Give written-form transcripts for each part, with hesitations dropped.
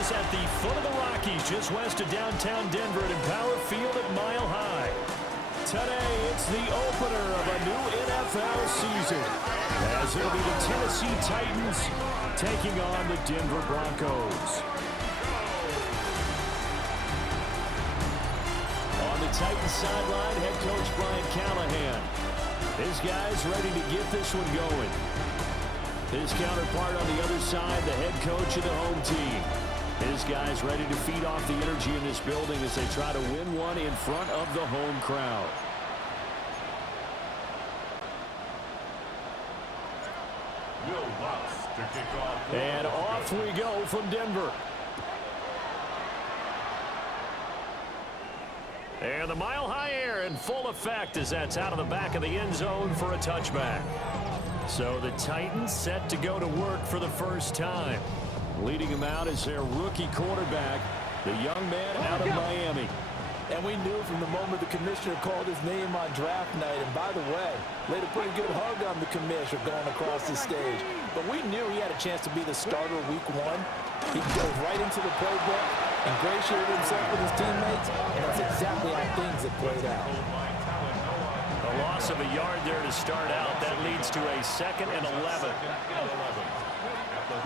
us at the foot of the Rockies, just west of downtown Denver at Empower Field at Mile High. Today, it's the opener of a new NFL season, as it'll be the Tennessee Titans taking on the Denver Broncos. On the Titans sideline, head coach Brian Callahan. His guys ready to get this one going. His counterpart on the other side, the head coach of the home team. His guys ready to feed off the energy in this building as they try to win one in front of the home crowd. And off we go from Denver. And the Mile High air in full effect as that's out of the back of the end zone for a touchback. So the Titans set to go to work for the first time. Leading him out is their rookie quarterback, the young man out of Miami. And we knew from the moment the commissioner called his name on draft night. And by the way, laid a pretty good hug on the commissioner going across the stage. But we knew he had a chance to be the starter week one. He dove right into the playbook, ingratiated himself with his teammates, and that's exactly how things have played out. A loss of a yard there to start out. That leads to a 2nd and 11.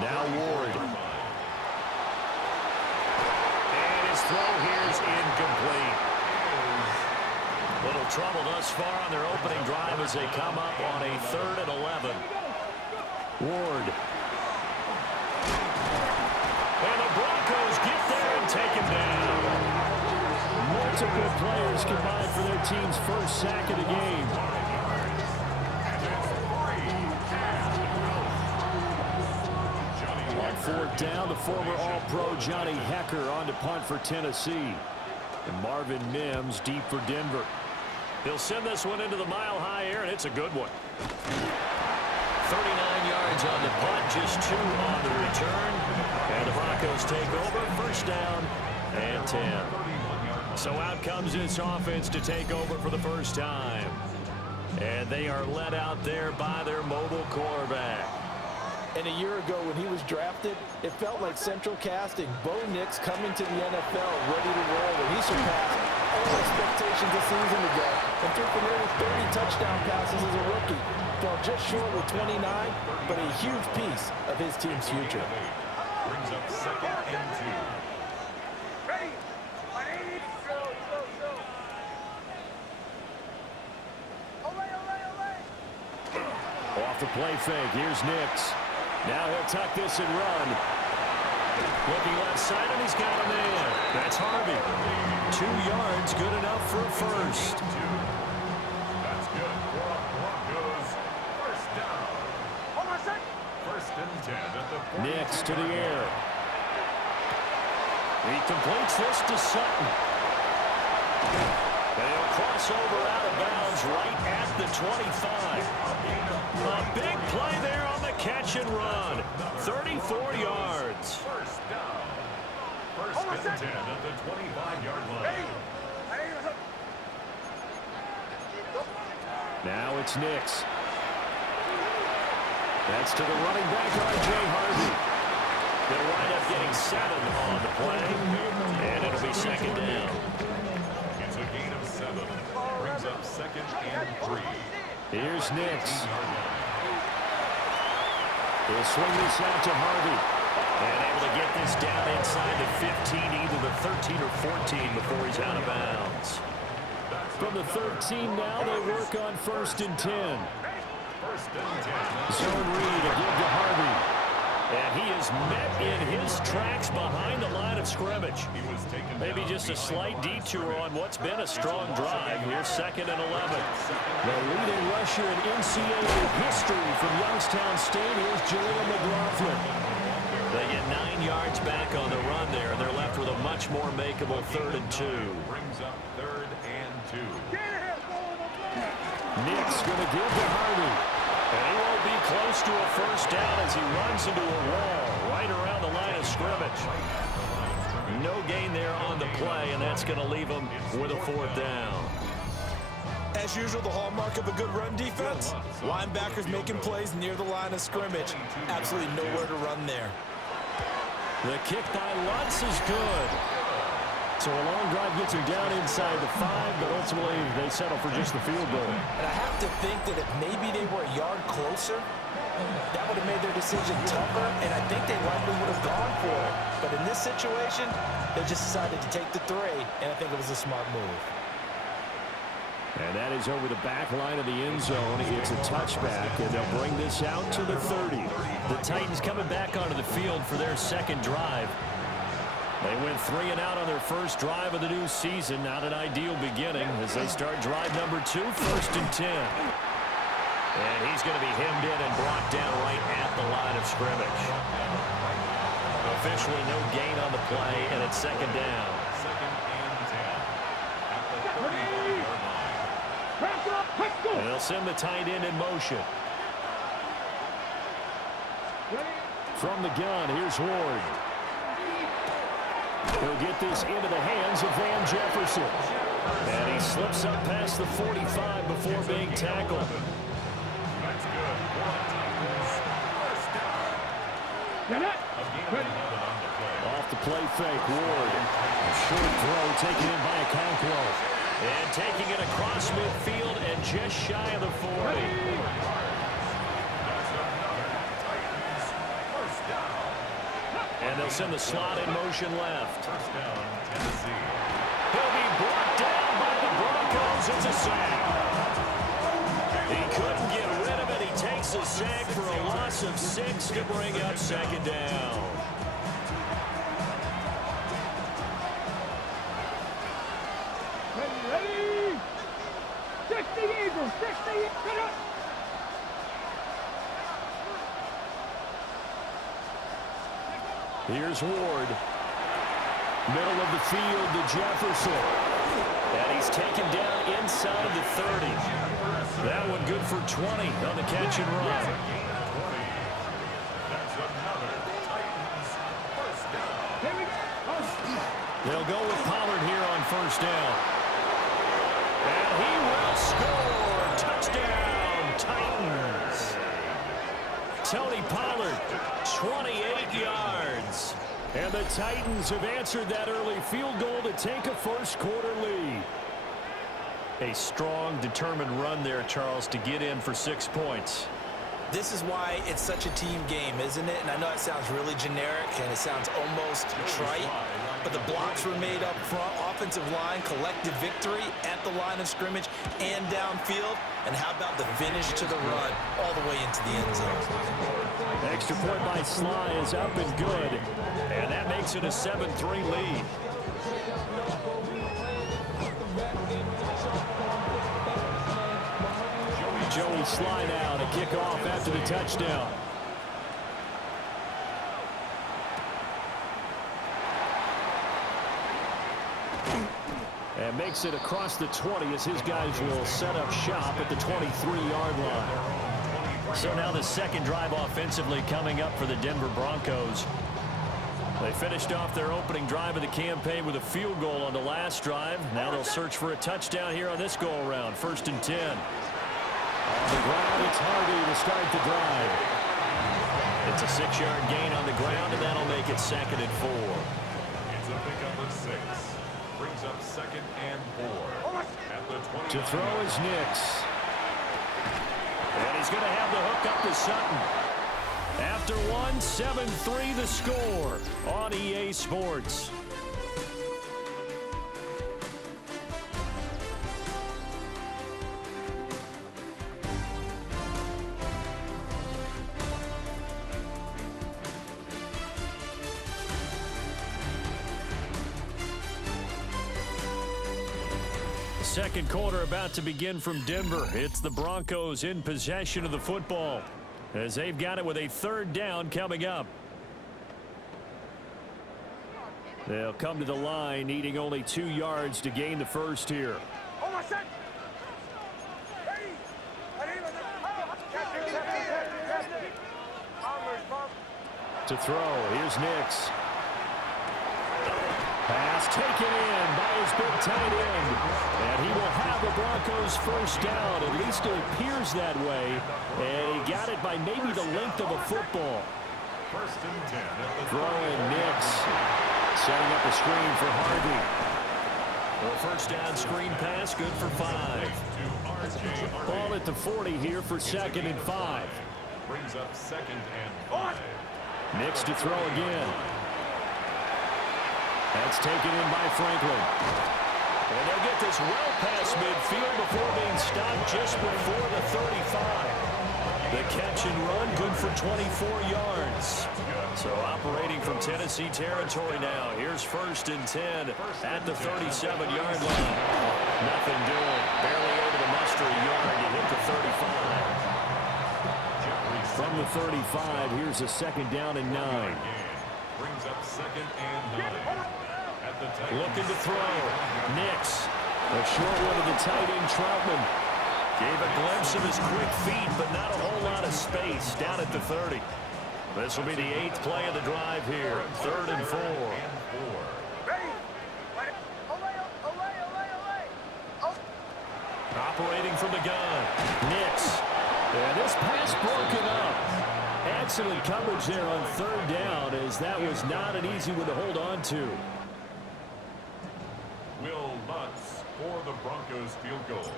Now Ward. And his throw here is incomplete. Little trouble thus far on their opening drive as they come up on a 3rd and 11. Ward. And the Broncos get there and take him down. Multiple players combined for their team's first sack of the game. On 4th down, the former All-Pro Johnny Hecker on to punt for Tennessee. And Marvin Mims deep for Denver. He'll send this one into the Mile High air, and it's a good one. 39 yards on the punt, just 2 on the return. And the Broncos take over, 1st down and 10. So out comes this offense to take over for the first time. And they are led out there by their mobile quarterback. And a year ago when he was drafted, it felt like central casting. Bo Nix coming to the NFL ready to roll, and he surpassed all expectations a season ago and threw for nearly 30 touchdown passes as a rookie. Fell just short with 29, but a huge piece of his team's future. Brings up 2nd and 2. Off the play fake, here's Nix. Now he'll tuck this and run. Looking left side, and he's got a man. That's Harvey. 2 yards, good enough for a first. That's good for a Broncos. 1st down. 1st and 10 at the 42. Nix to the air. He completes this to Sutton. And he'll cross over out of bounds right at the 25. A big play there on the catch and run. 34 yards. 1st down. 1st and 10 at the 25-yard line. Now it's Nix. That's to the running back, R.J. Harvey. They'll wind up getting 7 on the play, and it'll be 2nd down. It's a gain of 7. Brings up 2nd and 3. Here's Nix. He'll swing this out to Harvey. And able to get this down inside the 15, either the 13 or 14 before he's out of bounds. From the 13 now, they work on 1st and 10. 1st and 10. Zone read to give to Harvey. And he is met in his tracks behind the line of scrimmage. Maybe just a slight detour on what's been a strong drive. Here's 2nd and 11. The leading rusher in NCAA history from Youngstown State is Jaleel McLaughlin. They get 9 yards back on the run there, and they're left with a much more makeable 3rd and 2. Brings up 3rd and 2. Nix going to give to Harvey. And he won't be close to a 1st down as he runs into a wall right around the line of scrimmage. No gain there on the play, and that's going to leave him with a 4th down. As usual, the hallmark of a good run defense, linebackers making plays near the line of scrimmage. Absolutely nowhere to run there. The kick by Lutz is good. So a long drive gets him down inside the 5, but ultimately they settle for just the field goal. And I have to think that if maybe they were a yard closer, that would have made their decision tougher, and I think they likely would have gone for it. But in this situation, they just decided to take the 3, and I think it was a smart move. And that is over the back line of the end zone. It's a touchback, and they'll bring this out to the 30. The Titans coming back onto the field for their second drive. They went 3 and out on their first drive of the new season. Not an ideal beginning as they start drive number 2, 1st and 10. And he's going to be hemmed in and brought down right at the line of scrimmage. Officially no gain on the play, and it's 2nd down. 2nd and 10 at the 35-yard line. And they'll send the tight end in motion. From the gun, here's Ward. He'll get this into the hands of Van Jefferson. And he slips up past the 45 before being tackled. That's good. Off the play fake, Ward. Short throw taken in by Okonkwo. And taking it across midfield and just shy of the 40. And they'll send the slot in motion left. First down, Tennessee. He'll be brought down by the Broncos. It's a sack. He couldn't get rid of it. He takes a sack for a loss of 6 to bring up 2nd down. Ready? 60 Eagles, 60, get up. Here's Ward. Middle of the field to Jefferson. And he's taken down inside the 30. That one good for 20 on the catch and run. That's another Titans first down. They'll go with Pollard here on 1st down. And he will score. Touchdown, Titans. Tony Pollard, 28 yards. And the Titans have answered that early field goal to take a first-quarter lead. A strong, determined run there, Charles, to get in for 6 points. This is why it's such a team game, isn't it? And I know it sounds really generic and it sounds almost trite, but the blocks were made up front, offensive line, collective victory at the line of scrimmage and downfield. And how about the finish to the run all the way into the end zone? Extra point by Sly is up and good, and that makes it a 7-3 lead. Joey Sly now to kick off after the touchdown. And makes it across the 20 as his guys will set up shop at the 23-yard line. So now the second drive offensively coming up for the Denver Broncos. They finished off their opening drive of the campaign with a field goal on the last drive. Now they'll search for a touchdown here on this go-around. 1st and 10. On the ground, it's Hardy to start the drive. It's a 6-yard gain on the ground, and that'll make it 2nd and 4. It's a pickup of 6. Brings up 2nd and 4. At the 20. To throw is Nix. And he's going to have the hook up to Sutton. After one, 7-3 the score on EA Sports. Second quarter about to begin from Denver. It's the Broncos in possession of the football as they've got it with a 3rd down coming up. They'll come to the line needing only 2 yards to gain the first here. To throw, here's Nix. Pass taken in by his big tight end. And he will have the Broncos first down. At least it appears that way. And he got it by maybe the length of a football. First and 10 at the Throwing Nix. Setting up a screen for Harvey. The first down screen pass, good for 5. Ball at the 40 here for 2nd and 5. Brings up 2nd and 5. Nix to throw again. That's taken in by Franklin. And they'll get this well past midfield before being stopped just before the 35. The catch and run, good for 24 yards. So operating from Tennessee territory now. Here's 1st and 10 at the 37-yard line. Nothing doing. Barely able to muster a yard to hit the 35. From the 35, here's a 2nd down and 9. Brings up 2nd and 9. Looking to throw. Nix. A short one to the tight end, Troutman. Gave a glimpse of his quick feet, but not a whole lot of space down at the 30. This will be the 8th play of the drive here. 3rd and 4. Operating from the gun. Nix. And this pass broken up. Excellent coverage there on 3rd down, as that was not an easy one to hold on to. Will Lutz for the Broncos field goal.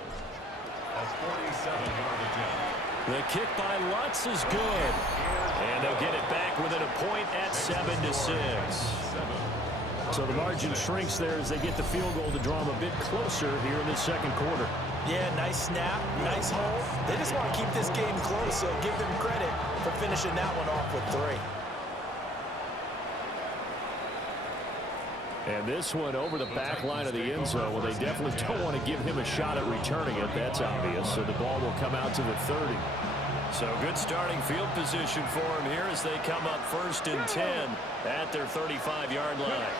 A 47-yard attempt. The kick by Lutz is good. And they'll get it back within a point at 7-6. So the margin shrinks there as they get the field goal to draw them a bit closer here in the 2nd quarter. Yeah, nice snap, nice hole. They just want to keep this game close, so give them credit for finishing that one off with 3. And this one over the back line of the end zone. Well, they definitely don't want to give him a shot at returning it. That's obvious. So the ball will come out to the 30. So good starting field position for him here as they come up 1st and 10 at their 35-yard line.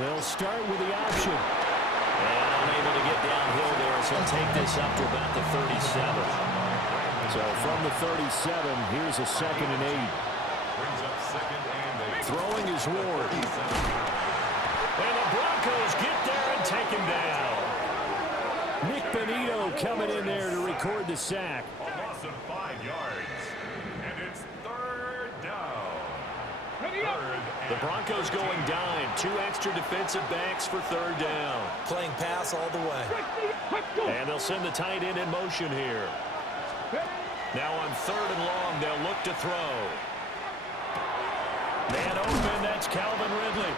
They'll start with the option. And unable to get downhill there as he'll take this up to about the 37. So from the 37, here's a 2nd and 8. Brings up 2nd and 8. Throwing is Ward. And the Broncos get there and take him down. Nick Benito coming in there to record the sack. A loss of 5 yards. And it's 3rd down. The Broncos going dime. 2 extra defensive backs for 3rd down. Playing pass all the way. And they'll send the tight end in motion here. Now on 3rd and long, they'll look to throw. Man open, that's Calvin Ridley.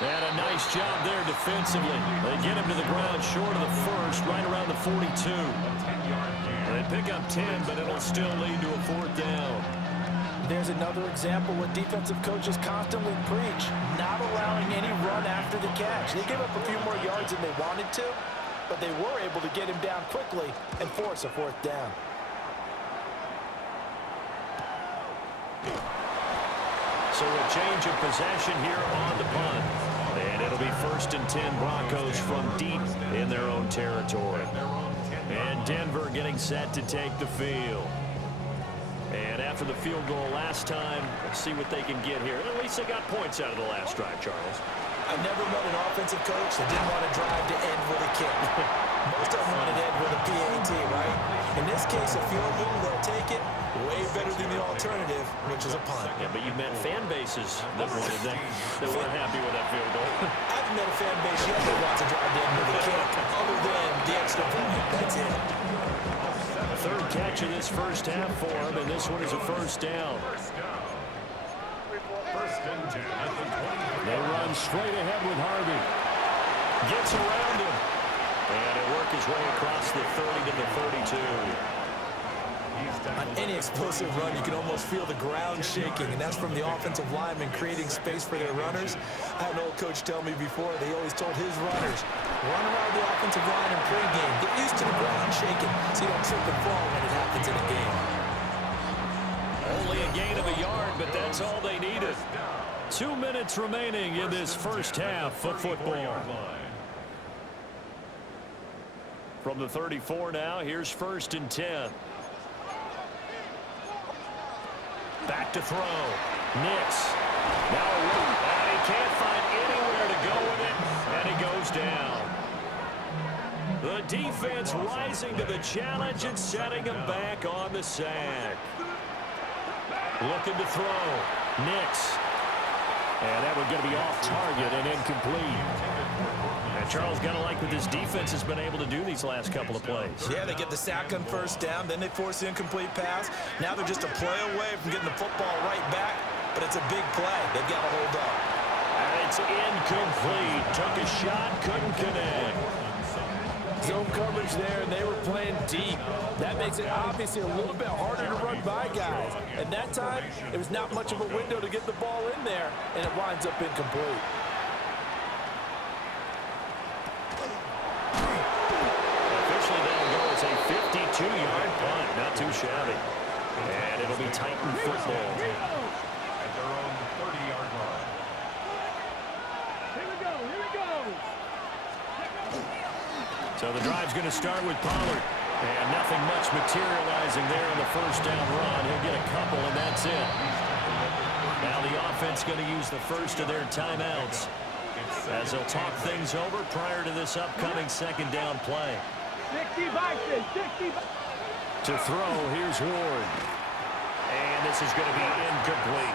And a nice job there defensively. They get him to the ground short of the 1st, right around the 42. They pick up 10, but it'll still lead to a 4th down. There's another example what defensive coaches constantly preach, not allowing any run after the catch. They gave up a few more yards than they wanted to, but they were able to get him down quickly and force a 4th down. So a change of possession here on the punt. And it'll be 1st and 10 Broncos from deep in their own territory. And Denver getting set to take the field. And after the field goal last time, let's see what they can get here. At least they got points out of the last drive, Charles. I've never met an offensive coach that didn't want to drive to end with a kick. Most of them want to end with a PAT, right? In this case, a field goal, they'll take it. Way better than the alternative, which is a punt. Yeah, but you've met fan bases that weren't happy with that field goal. I haven't met a fan base yet that wants to drive to end with a kick, other than the extra point. That's it. 3rd catch of this 1st half for him, and this one is a 1st down. 1st and 10 at the 20. They run straight ahead with Harvey. Gets around him. And he'll work his way across the 30 to the 32. On any explosive run, you can almost feel the ground shaking, and that's from the offensive linemen creating space for their runners. I had an old coach tell me before, they always told his runners, run around the offensive line in pregame. Get used to the ground shaking so you don't trip and fall when it happens in a game. Only a gain of a yard, but that's all they needed. 2 minutes remaining in this 1st half of football. From the 34 now, here's 1st and 10. Back to throw. Nix. Now a look. And he can't find anywhere to go with it. And he goes down. The defense rising to the challenge and setting him back on the sack. Looking to throw. Nix. And that one going to be off target and incomplete. And Charles, got to like what this defense has been able to do these last couple of plays. Yeah, they get the sack on first down, then they force the incomplete pass. Now they're just a play away from getting the football right back, but it's a big play. They've got to hold up. And it's incomplete. Took a shot, couldn't connect. Zone coverage there, and they were playing deep. That makes it obviously a little bit harder to run by guys. And that time, there was not much of a window to get the ball in there, and it winds up incomplete. Officially, that'll go as a 52-yard punt. Not too shabby. And it'll be Titan football. At their own 30-yard line. Here we go, here we go. So the drive's going to start with Pollard. And nothing much materializing there on the first down run. He'll get a couple, and that's it. Now the offense going to use the first of their timeouts as they'll talk things over prior to this upcoming second down play. 60 boxes, 60 boxes. To throw, here's Ward. And this is going to be incomplete.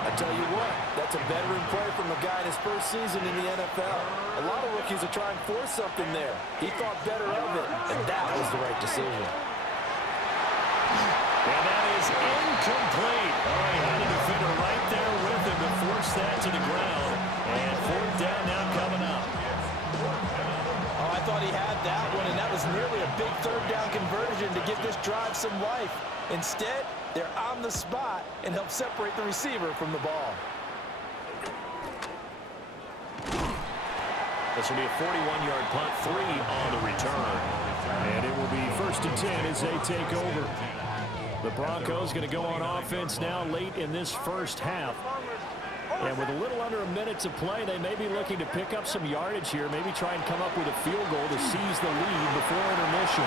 I tell you what, that's a veteran play from a guy in his first season in the NFL. A lot of rookies are trying to force something there. He thought better of it, and that was the right decision. And that is incomplete. Oh, he had a defender right there with him to force that to the ground. And fourth down now coming up. Oh, I thought he had that one, and that was nearly a big third down conversion to give this drive some life. Instead, they're on the spot and help separate the receiver from the ball. This will be a 41-yard punt, 3 on the return. And it will be 1st and 10 as they take over. The Broncos going to go on offense now late in this first half. And with a little under a minute to play, they may be looking to pick up some yardage here, maybe try and come up with a field goal to seize the lead before intermission.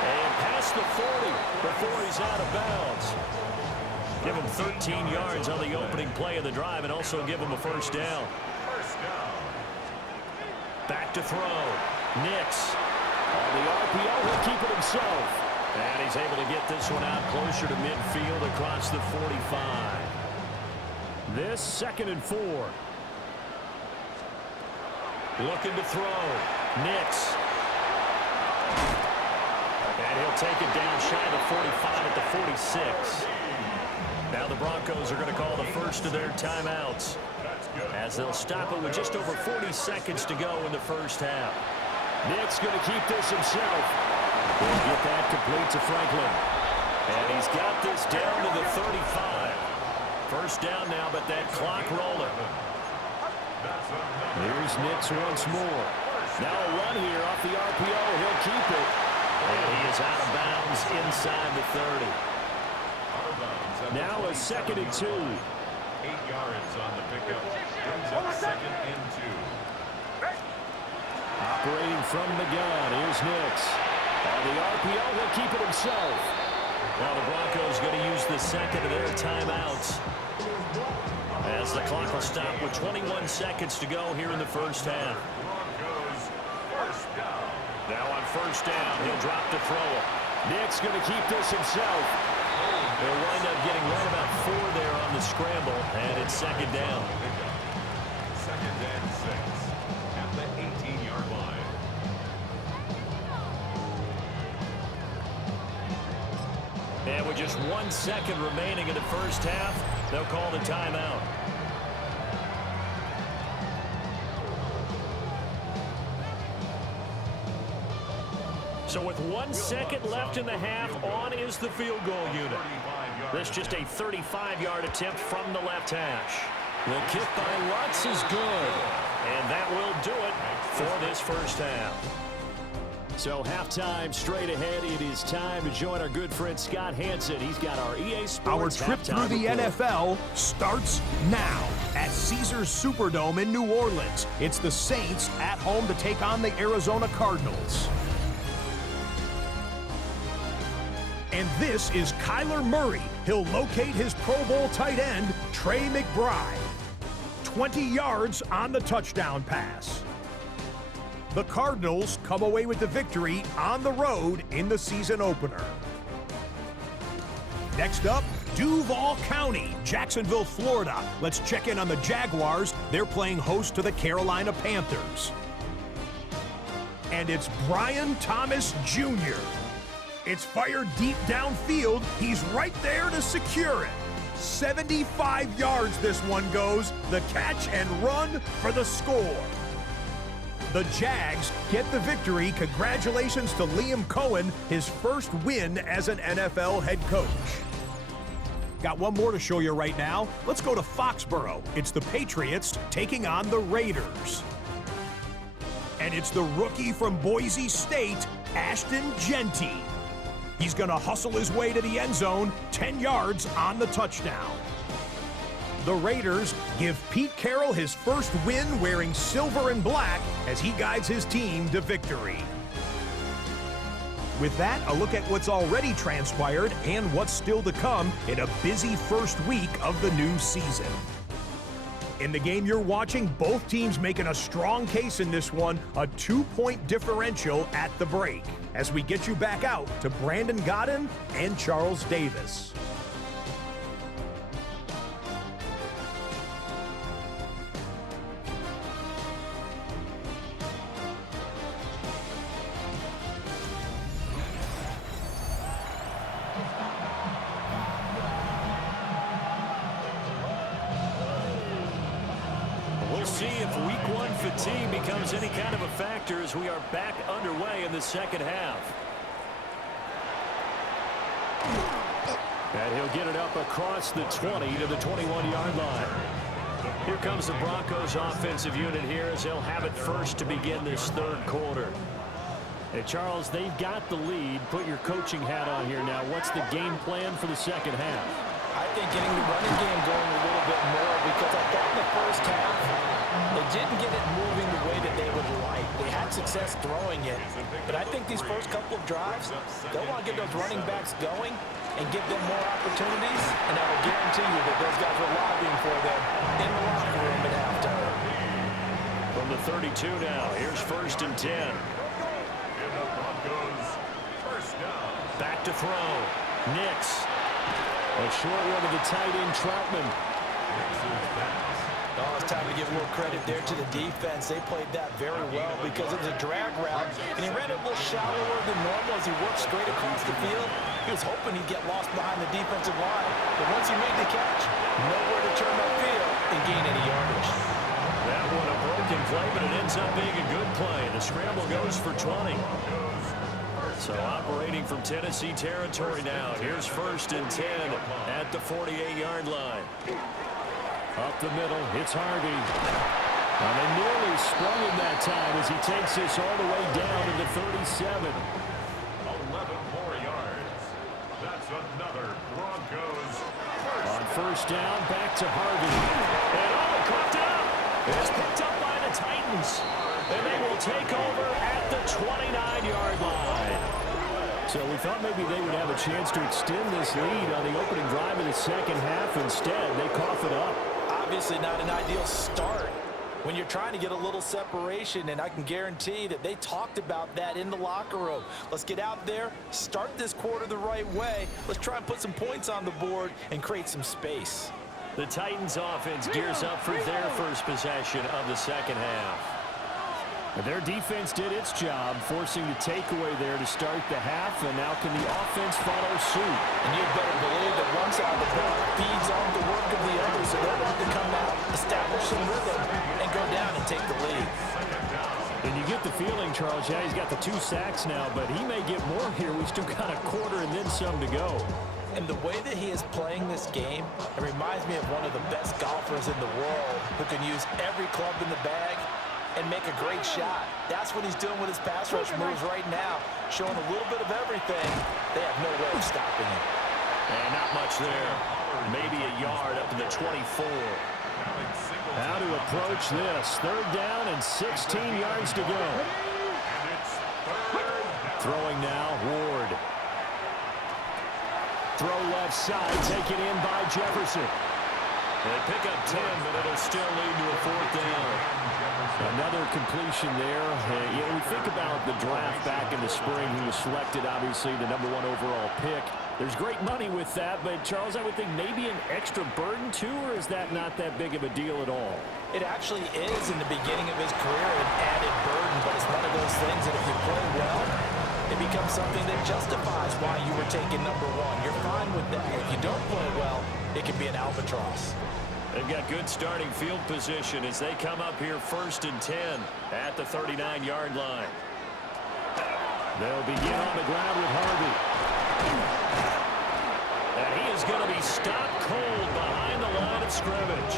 And past the 40 before he's out of bounds. Give him 13 yards on the opening play of the drive and also give him a first down. Back to throw. Nix. On the RPO, he'll keep it himself. And he's able to get this one out closer to midfield across the 45. This 2nd and 4. Looking to throw. Nix. And he'll take it down shy of the 45 at the 46. Now the Broncos are going to call the first of their timeouts as they'll stop it with just over 40 seconds to go in the first half. Nick's going to keep this himself. He'll get that complete to Franklin. And he's got this down to the 35. First down now, but that clock rolling. Here's Nix once more. Now a run here off the RPO. He'll keep it. And he is out of bounds inside the 30. Now a 2nd and 2. 8 yards on the pickup. Brings up 2nd and 2. Operating from the gun, here's Nix. On the RPO, he'll keep it himself. Now the Broncos going to use the second of their timeouts as the clock will stop with 21 seconds to go here in the first half. Broncos first down. Now on first down, he'll drop to throw it. Nick's going to keep this himself. They'll wind up getting right about 4 there on the scramble, and it's 2nd down. 2nd and 6 at the 18-yard line. And with just 1 second remaining in the first half, they'll call the timeout. So with 1 second left in the half, on is the field goal unit. This just a 35-yard attempt from the left hash. The kick by Lutz is good. And that will do it for this first half. So halftime straight ahead. It is time to join our good friend Scott Hansen. He's got our EA Sports Our trip through the NFL starts now at Caesars Superdome in New Orleans. It's the Saints at home to take on the Arizona Cardinals. And this is Kyler Murray. He'll locate his Pro Bowl tight end, Trey McBride. 20 yards on the touchdown pass. The Cardinals come away with the victory on the road in the season opener. Next up, Duval County, Jacksonville, Florida. Let's check in on the Jaguars. They're playing host to the Carolina Panthers. And it's Brian Thomas Jr. It's fired deep downfield. He's right there to secure it. 75 yards this one goes. The catch and run for the score. The Jags get the victory. Congratulations to Liam Cohen, his first win as an NFL head coach. Got one more to show you right now. Let's go to Foxborough. It's the Patriots taking on the Raiders. And it's the rookie from Boise State, Ashton Genty. He's going to hustle his way to the end zone, 10 yards on the touchdown. The Raiders give Pete Carroll his first win wearing silver and black as he guides his team to victory. With that, a look at what's already transpired and what's still to come in a busy first week of the new season. In the game you're watching, both teams making a strong case in this one, a 2-point differential at the break. As we get you back out to Brandon Godden and Charles Davis. We'll see if week one fatigue becomes any kind of a factor as we are back underway in the second half. And he'll get it up across the 20 to the 21-yard line. Here comes the Broncos offensive unit here as they'll have it first to begin this third quarter. Hey, Charles, they've got the lead. Put your coaching hat on here now. What's the game plan for the second half? I think getting the running game going a little bit more, because I thought in the first half they didn't get it moving the way that they would like. They had success throwing it, but I think these first couple of drives, they'll want to get those running backs going and give them more opportunities, and I will guarantee you that those guys were lobbying for them in the locker room at halftime. From the 32 now, here's 1st and 10. Back to throw. Nix. A short one to the tight end, Troutman. Oh, it's time to give a little credit there to the defense. They played that very well because it was a drag route, and he ran it a little shallower than normal as he worked straight across the field. He was hoping he'd get lost behind the defensive line, but once he made the catch, nowhere to turn upfield and gain any yardage. That one a broken play, but it ends up being a good play. The scramble goes for 20. So operating from Tennessee territory now. Here's 1st and 10 at the 48-yard line. Up the middle, it's Harvey. And they nearly sprung him that time as he takes this all the way down to the 37. 11 more yards. That's another Broncos first. On 1st down, back to Harvey. And it caught up. It's picked up by the Titans. And they will take over at the 29-yard line. So we thought maybe they would have a chance to extend this lead on the opening drive of the second half. Instead, they cough it up. Obviously not an ideal start when you're trying to get a little separation, and I can guarantee that they talked about that in the locker room. Let's get out there, start this quarter the right way. Let's try and put some points on the board and create some space. The Titans offense gears up for their first possession of the second half. Their defense did its job, forcing the takeaway there to start the half, and now can the offense follow suit? And you better believe that one side of the ball feeds off the work of the other, so they're going to come out, establish some rhythm, and go down and take the lead. And you get the feeling, Charles, yeah, he's got the 2 sacks now, but he may get more here. We still got a quarter and then some to go. And the way that he is playing this game, it reminds me of one of the best golfers in the world who can use every club in the bag and make a great shot. That's what he's doing with his pass rush moves right now, showing a little bit of everything. They have no way of stopping him. And not much there. Maybe a yard up to the 24. How to approach this. 3rd down and 16 yards to go. Throwing now, Ward. Throw left side, taken in by Jefferson. They pick up 10, but it'll still lead to a 4th down. Another completion there. We think about the draft back in the spring. He was selected, obviously, the #1 overall pick. There's great money with that, but Charles, I would think maybe an extra burden too, or is that not that big of a deal at all? It actually is in the beginning of his career an added burden, but it's one of those things that if you play well, it becomes something that justifies why you were taken #1. You're fine with that. If you don't play well, it can be an albatross. They've got good starting field position as they come up here 1st and 10 at the 39-yard line. They'll begin on the ground with Harvey. And he is going to be stopped cold behind the line of scrimmage.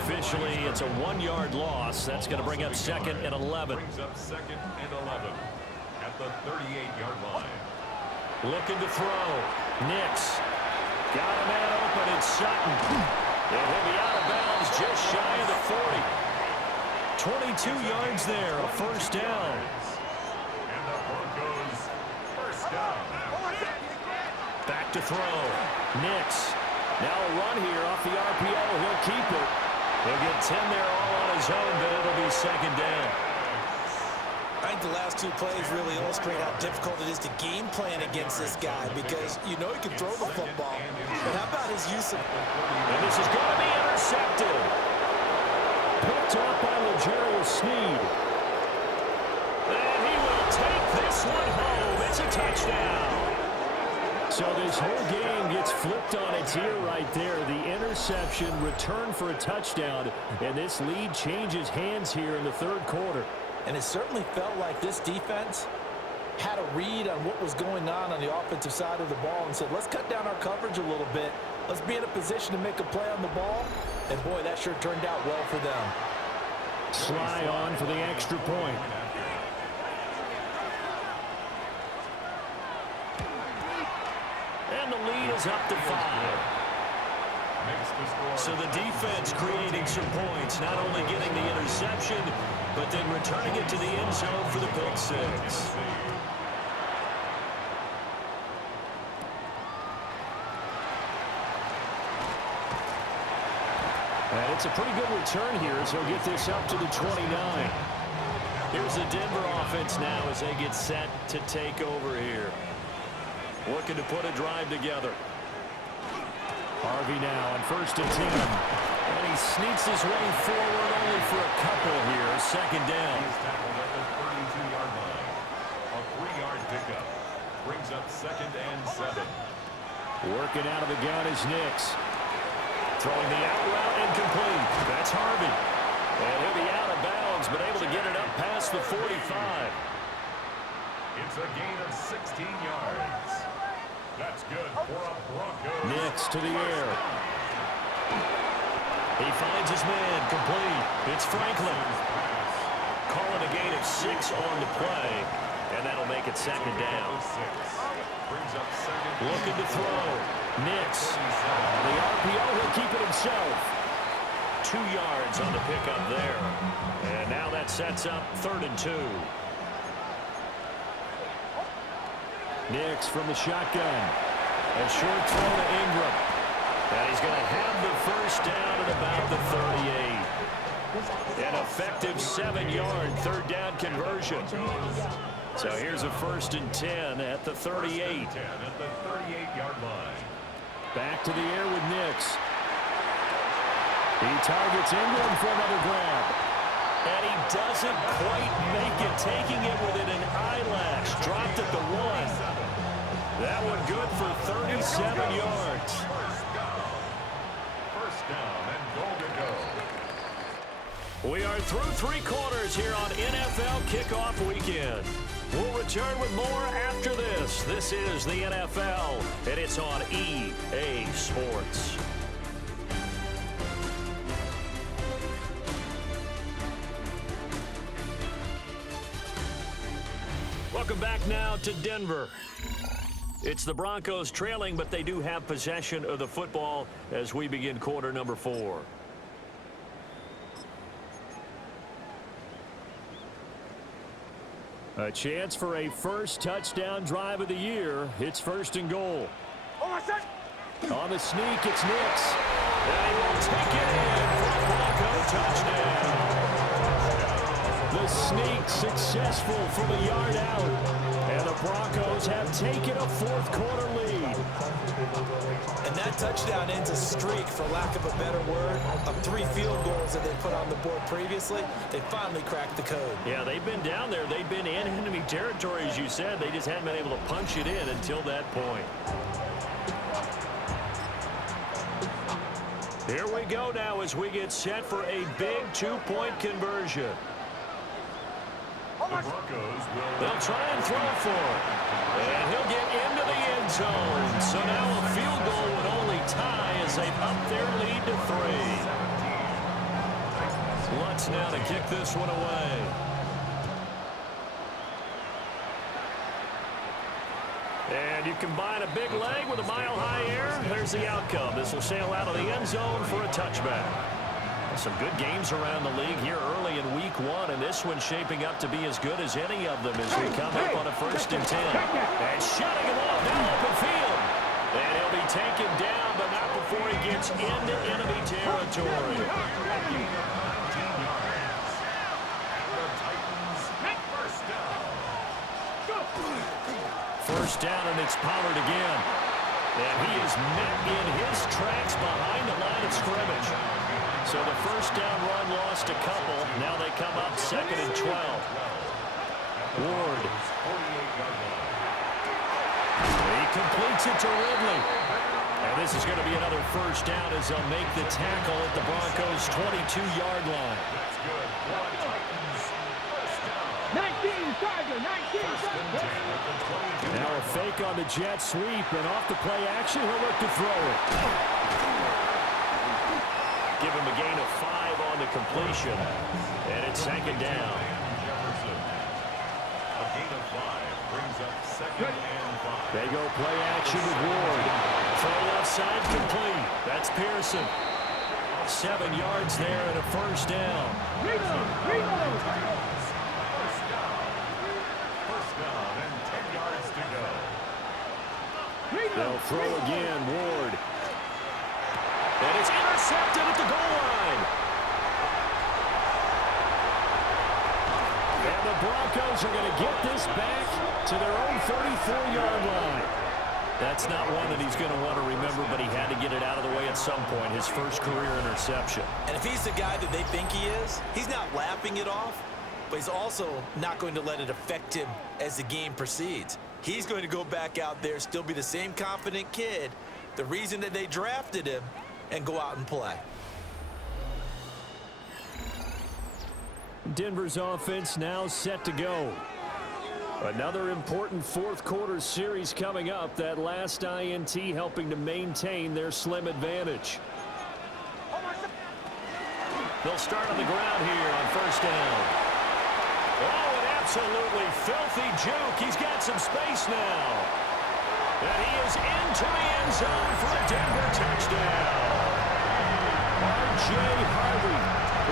Officially, it's a 1-yard loss. That's going to bring up 2nd and 11. Brings up 2nd and 11 at the 38-yard line. Looking to throw. Nix. Got a man open in Sutton. And he'll be out of bounds just shy of the 40. 22 yards there, a 1st down. And the Broncos, 1st down. Back to throw. Nix. Now a run here off the RPO. He'll keep it. He'll get 10 there all on his own, but it'll be 2nd down. I think the last 2 plays really illustrate how difficult it is to game plan against this guy because you know he can throw the football. But how about his use of it? And this is going to be intercepted. Picked up by L'Jarius Sneed. And he will take this one home. It's a touchdown. So this whole game gets flipped on its ear right there. The interception, return for a touchdown, and this lead changes hands here in the 3rd quarter. And it certainly felt like this defense had a read on what was going on the offensive side of the ball and said, let's cut down our coverage a little bit. Let's be in a position to make a play on the ball. And, boy, that sure turned out well for them. Sly on for the extra point. And the lead is up to 5. So the defense creating some points, not only getting the interception, but then returning it to the end zone for the pick 6. And it's a pretty good return here as he'll get this up to the 29. Here's the Denver offense now as they get set to take over here. Looking to put a drive together. Harvey now on 1st and 10. And he sneaks his way forward only for a couple here. 2nd down. He's tackled at the 32-yard line. A 3-yard pickup. Brings up 2nd and 7. Working out of the gun is Nix. Throwing the out route incomplete. That's Harvey. And he'll be out of bounds, but able to get it up past the 45. It's a gain of 16 yards. That's good for a Broncos. Nix to the air. He finds his man complete. It's Franklin. Calling a gain of 6 on the play. And that'll make it 2nd down. Brings up 2nd. Looking to throw. Nix. The RPO, he'll keep it himself. 2 yards on the pickup there. And now that sets up 3rd and 2. Nix from the shotgun. A short throw to Ingram. And he's going to have the 1st down at about the 38. An effective 7-yard 3rd down conversion. So here's a 1st and 10 at the 38. 10 at the 38-yard line. Back to the air with Nix. He targets Ingram for another grab. And he doesn't quite make it, taking it within an eyelash. Dropped at the 1. That one good for 37 yards. First down and goal to go. We are through 3 quarters here on NFL Kickoff Weekend. We'll return with more after this. This is the NFL, and it's on EA Sports. Welcome back now to Denver. It's the Broncos trailing, but they do have possession of the football as we begin quarter number 4. A chance for a first touchdown drive of the year. It's 1st and goal. On the sneak, it's Nix. And he will take it in for a Bronco touchdown. The sneak successful from a yard out. And the Broncos have taken a fourth-quarter lead. And that touchdown ends a streak, for lack of a better word, of 3 field goals that they put on the board previously. They finally cracked the code. Yeah, they've been down there. They've been in enemy territory, as you said. They just hadn't been able to punch it in until that point. Here we go now as we get set for a big 2-point conversion. They'll try and throw for it. And he'll get into the end zone. So now a field goal would only tie as they up their lead to 3. Lutz now to kick this one away. And you combine a big leg with a mile-high air, there's the outcome. This will sail out of the end zone for a touchback. Some good games around the league here early in week 1, and this one's shaping up to be as good as any of them as we come up on a 1st and 10. And shutting him off now open field. And he'll be taken down, but not before he gets into enemy territory. First down, and it's Pollard again. And he is met in his tracks behind the line of scrimmage. So the first down run lost a couple. Now they come up 2nd and 12. Ward. He completes it to Ridley. And this is going to be another first down as they'll make the tackle at the Broncos' 22-yard line. 19 Tiger, 19 Tiger. Now a fake on the jet sweep, and off the play action, he'll look to throw it. Give him a gain of 5 on the completion, and it's 2nd down. A gain of 5 brings up 2nd and 5. They go play action with Ward. Throw left side complete. That's Pearson. 7 yards there and a first down. Reload. And 10 yards to go. They'll throw again, Ward. And it's intercepted at the goal line. And the Broncos are going to get this back to their own 34-yard line. That's not one that he's going to want to remember, but he had to get it out of the way at some point, his first career interception. And if he's the guy that they think he is, he's not laughing it off, but he's also not going to let it affect him as the game proceeds. He's going to go back out there, still be the same confident kid, the reason that they drafted him, and go out and play. Denver's offense now set to go. Another important fourth-quarter series coming up. That last INT helping to maintain their slim advantage. They'll start on the ground here on first down. Oh, an absolutely filthy juke. He's got some space now. And he is into the end zone for a Denver touchdown. R.J. Harvey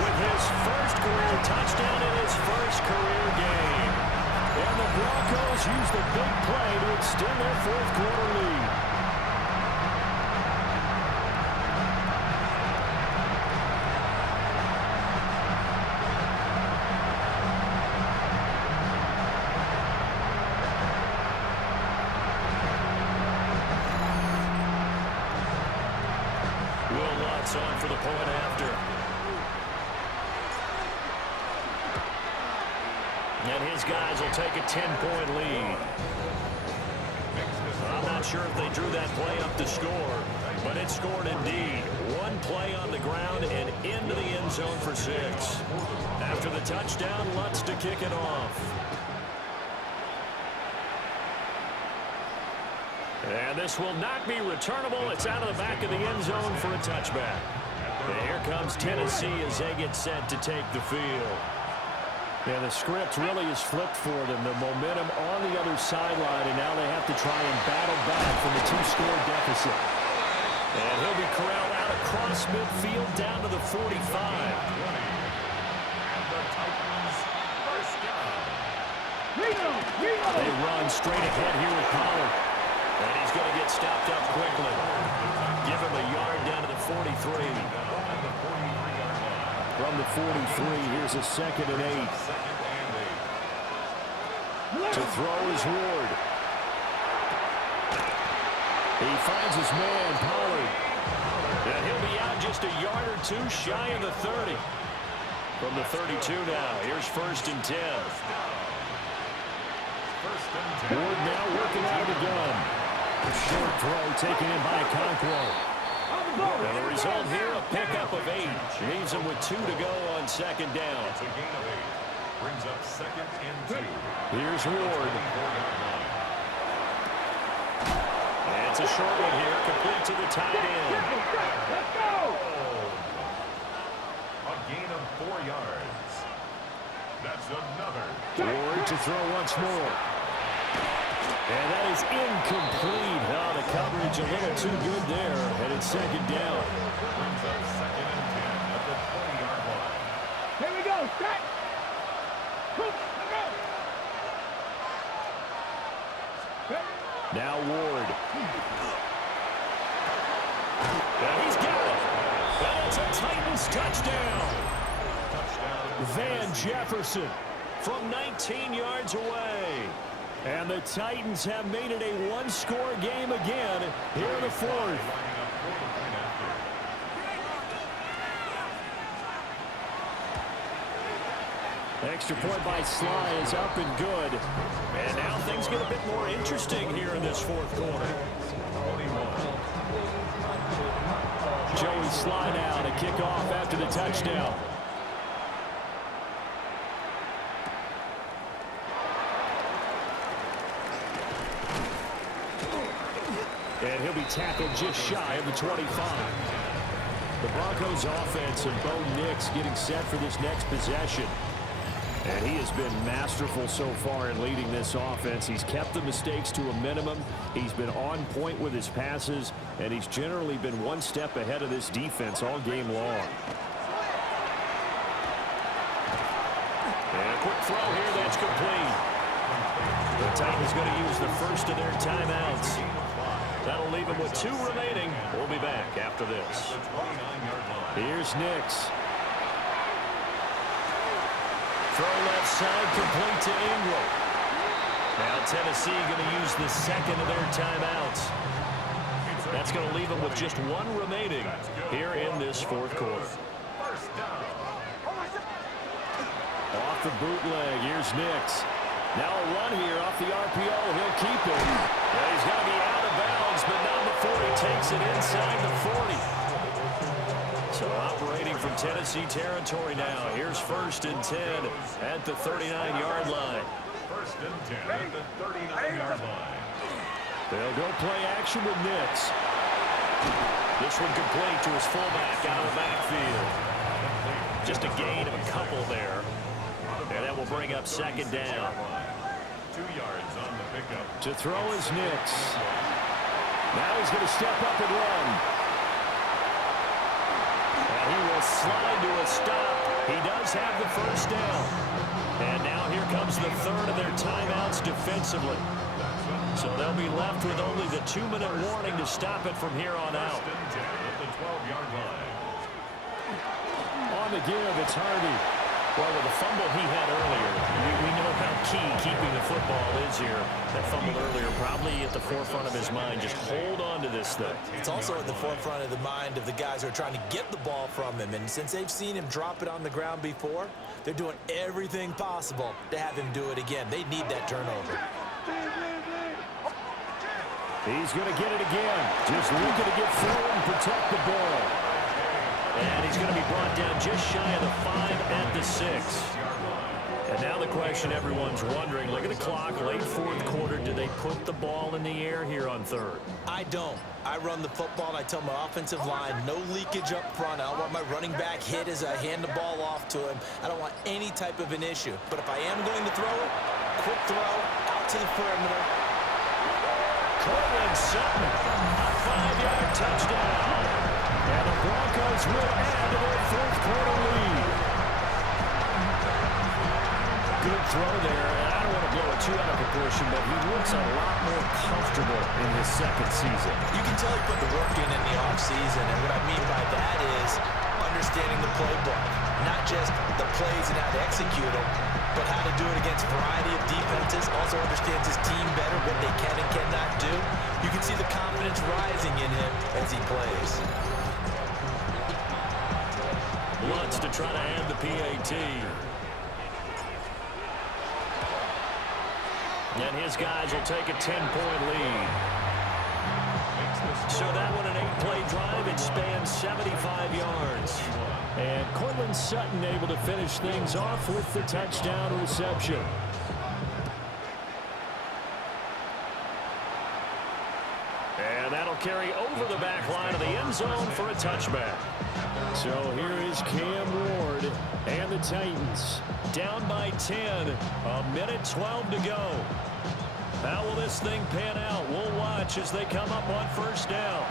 with his first career touchdown in his first career game. And the Broncos use the big play to extend their fourth-quarter lead. Will Lutz on for the point after. And his guys will take a 10-point lead. I'm not sure if they drew that play up to score, but it scored indeed. One play on the ground and into the end zone for 6. After the touchdown, Lutz to kick it off. And this will not be returnable. It's out of the back of the end zone for a touchback. And here comes Tennessee as they get set to take the field. Yeah, the script really is flipped for them. The momentum on the other sideline, and now they have to try and battle back from the 2-score deficit. And he'll be corralled out across midfield down to the 45. They run straight ahead here with Pollard. And he's going to get stopped up quickly. Give him a yard down to the 43. From the 43, here's a 2nd and 8. To throw is Ward. He finds his man, Pollard. And he'll be out just a yard or two shy of the 30. From the 32 now, here's 1st and 10. Ward now working out of the gun. A short throw taken in by Conquo. And the result here, a pickup of 8. Leaves him with 2 to go on 2nd down. It's a gain of 8. Brings up 2nd and 2. Here's Ward. And it's a short one here, complete to the tight end. Let's go! A gain of 4 yards. That's another. Ward to throw once more. And that is incomplete. Oh, the coverage a little too good there. And it's 2nd down. Brings up 2nd and 10 at the 20-yard line. Here we go, set! Let's go! Now Ward. And he's got it. And it's a Titans touchdown. Van Jefferson from 19 yards away. And the Titans have made it a one-score game again here in the 4th. Extra point by Sly is up and good. And now things get a bit more interesting here in this 4th quarter. Joey Sly now to kick off after the touchdown. And he'll be tackled just shy of the 25. The Broncos offense and Bo Nix getting set for this next possession. And he has been masterful so far in leading this offense. He's kept the mistakes to a minimum. He's been on point with his passes, and he's generally been one step ahead of this defense all game long. And a quick throw here that's complete. The Titans going to use the first of their timeouts. That'll leave him with 2 remaining. We'll be back after this. Here's Nix. Throw left side, complete to Ingram. Now Tennessee going to use the second of their timeouts. That's going to leave them with just 1 remaining here in this 4th quarter. Off the bootleg, here's Nix. Now a run here off the RPO. He'll keep it. Yeah, he's going to be out of bounds, but not before he takes it inside the 40. So operating from Tennessee territory now. Here's 1st and 10 at the 39-yard line. 1st and 10 at the 39-yard line. They'll go play action with Nix. This one complete to his fullback out of the backfield. Just a gain of a couple there. And that will bring up 2nd down. 2 yards on the pickup. To throw is Nix. Now he's going to step up and run. And he will slide to a stop. He does have the 1st down. And now here comes the 3rd of their timeouts defensively. So they'll be left with only the 2-minute warning to stop it from here on out. 1st and 10 at the 12-yard line. On the give, it's Harvey. Well, with the fumble he had earlier, we know how key keeping the football is here. That fumble earlier probably at the forefront of his mind. Just hold on to this thing. It's also at the forefront of the mind of the guys who are trying to get the ball from him. And since they've seen him drop it on the ground before, they're doing everything possible to have him do it again. They need that turnover. He's going to get it again. Just looking to get forward and protect the ball. And he's going to be brought down just shy of the 5 at the 6. And now the question everyone's wondering, look at the clock, late 4th quarter, do they put the ball in the air here on 3rd? I don't. I run the football, and I tell my offensive line, no leakage up front. I don't want my running back hit as I hand the ball off to him. I don't want any type of an issue. But if I am going to throw it, quick throw, out to the perimeter. Cortland Sutton, a 5-yard touchdown. And the Broncos will add to their 4th quarter lead. Good throw there, and I don't want to blow it too out of proportion, but he looks a lot more comfortable in his 2nd season. You can tell he put the work in the offseason, and what I mean by that is understanding the playbook, not just the plays and how to execute them, but how to do it against a variety of defenses. Also understands his team better, what they can and cannot do. You can see the confidence rising in him as he plays. Wants to try to add the PAT. And his guys will take a 10-point lead. So that one, an 8-play drive. It spans 75 yards. And Cortland Sutton able to finish things off with the touchdown reception. And that'll carry over the back line of the end zone for a touchback. So here is Cam Ward and the Titans down by 10. A minute 12 to go. How will this thing pan out? We'll watch as they come up on first down.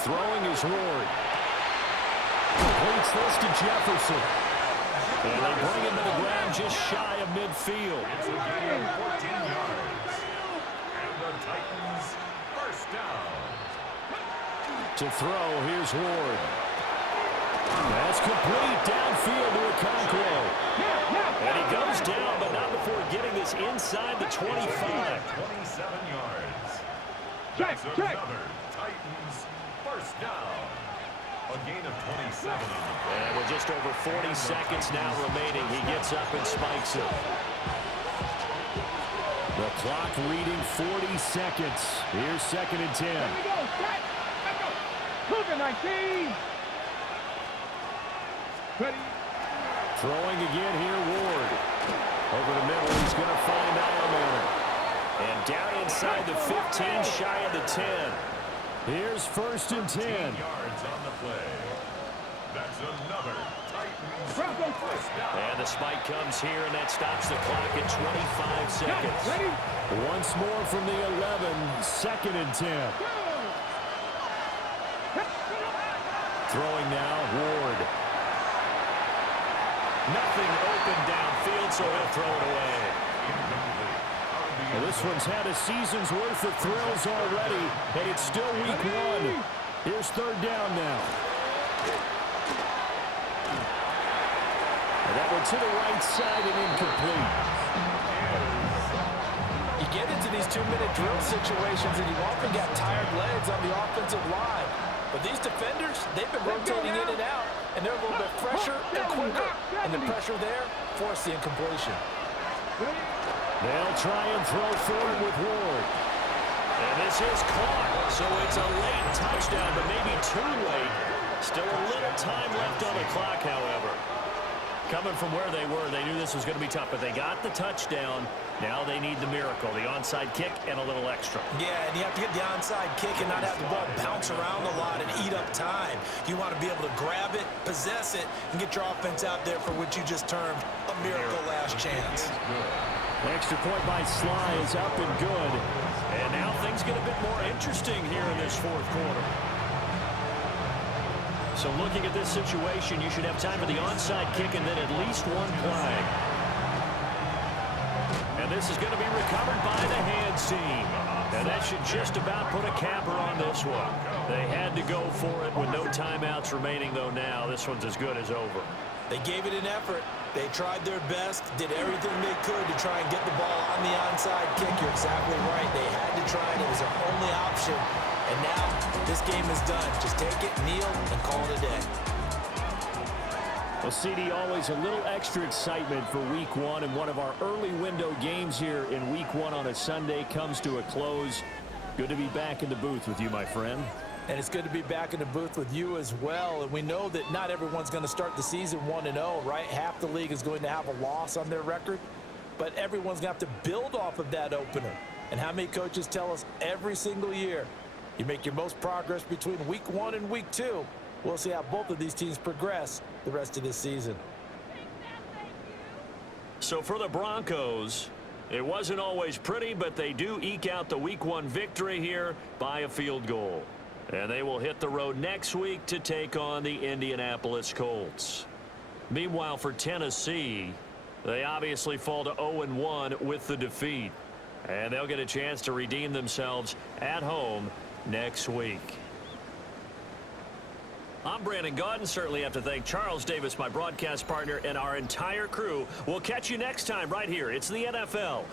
Throwing is Ward. Completes this to Jefferson. And they bring him to the ground just shy of midfield. It's a gain of 14 yards. And the Titans first down. To throw, here's Ward. That's complete downfield to Okonkwo. And he goes down, but not before getting this inside the 25. 27 yards. That's another Titans first down. A gain of 27. And with just over 40 seconds now remaining, he gets up and spikes it. The clock reading 40 seconds. Here's 2nd and 10. Here we go. Set. Let's go. Cougar 19. Ready. Throwing again here, Ward. Over the middle, he's going to find Allen. And down inside the 15, shy of the 10. Here's 1st and 10. Yards on the play. That's another Titans Broncos first down. And the spike comes here, and that stops the clock at 25 seconds. Ready. Once more from the 11, 2nd and 10. Throwing now, Ward. Nothing open downfield, so he'll throw it away. Well, this one's had a season's worth of thrills already, and it's still week 1. Here's 3rd down now. And that one to the right side and incomplete. You get into these 2-minute drill situations, and you've often got tired legs on the offensive line. But these defenders, they've been rotating in and out, and they're a little bit fresher and quicker. And the pressure there forced the incompletion. They'll try and throw forward with Ward. And this is caught, so it's a late touchdown, but maybe too late. Still a little time left on the clock, however. Coming from where they were, they knew this was going to be tough, but they got the touchdown. Now they need the miracle, the onside kick and a little extra. Yeah, and you have to get the onside kick and not have the ball bounce around a lot and eat up time. You want to be able to grab it, possess it, and get your offense out there for what you just termed a miracle last chance. Extra point by Sly is up and good. And now things get a bit more interesting here in this 4th quarter. So looking at this situation, you should have time for the onside kick and then at least one play. And this is going to be recovered by the hands team. And that should just about put a capper on this one. They had to go for it with no timeouts remaining, though now this one's as good as over. They gave it an effort. They tried their best, did everything they could to try and get the ball on the onside kick. You're exactly right. They had to try it. It was their only option. And now this game is done. Just take it, kneel, and call it a day. Well, CD, always a little extra excitement for week 1, and one of our early window games here in week 1 on a Sunday comes to a close. Good to be back in the booth with you, my friend. And it's good to be back in the booth with you as well. And we know that not everyone's going to start the season 1-0, right? Half the league is going to have a loss on their record. But everyone's going to have to build off of that opener. And how many coaches tell us every single year, you make your most progress between week 1 and week 2. We'll see how both of these teams progress the rest of this season. So for the Broncos, it wasn't always pretty, but they do eke out the week 1 victory here by a field goal. And they will hit the road next week to take on the Indianapolis Colts. Meanwhile, for Tennessee, they obviously fall to 0-1 with the defeat. And they'll get a chance to redeem themselves at home next week. I'm Brandon Gaudin. Certainly have to thank Charles Davis, my broadcast partner, and our entire crew. We'll catch you next time right here. It's the NFL.